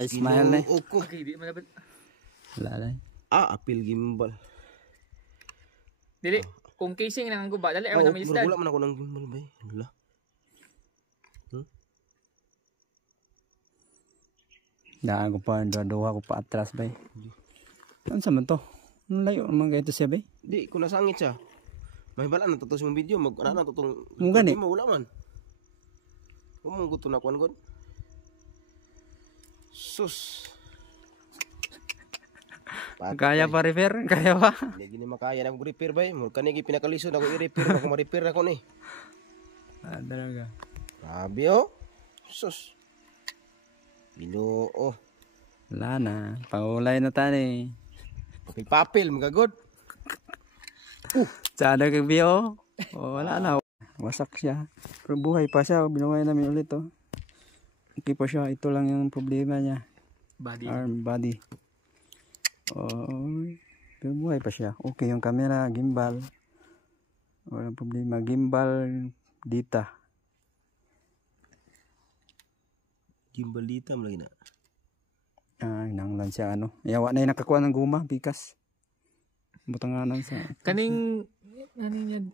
Smile na. Okay, di man dapat. Wala na. Apil gimbal. Dili, kung casing nang guba, dali ako na minister. Wala man ako ng gimbal bay. Wala. Daan ko pa, duha ko pa atras bay. Ano sa man to? Ang layo naman kayo ito siya bay? Di, kung nasangit siya. May bala na tutos yung video. Mag-ana na tutong. Mung gani? Wala man. Kung gusto na kuan god. Sus. Kaya pa repair? Kaya pa? Hindi gini makaya na ako repair bay. Mura kanigi pinakalisod ako i-repair. Ako ma-repair ako ni. Talaga. Grabe oh. Sus. Ginoo. Wala na. Pangulay na tani. Papil-papil. Magagod. Sana kag biyo. Wala na. Wasak siya. Pero buhay pa siya. Binuhay namin ulit oh. Okay pa siya. Ito lang yung problema niya. Body. Arm body. Pero buhay pa siya. Okay yung camera, gimbal. Walang problema. Gimbal dita. Gimbal dita mo lagi na. Hinanglan siya ano. Yawa na yung nakakuha ng guma, pikas. Butanganan sa. Kaning niya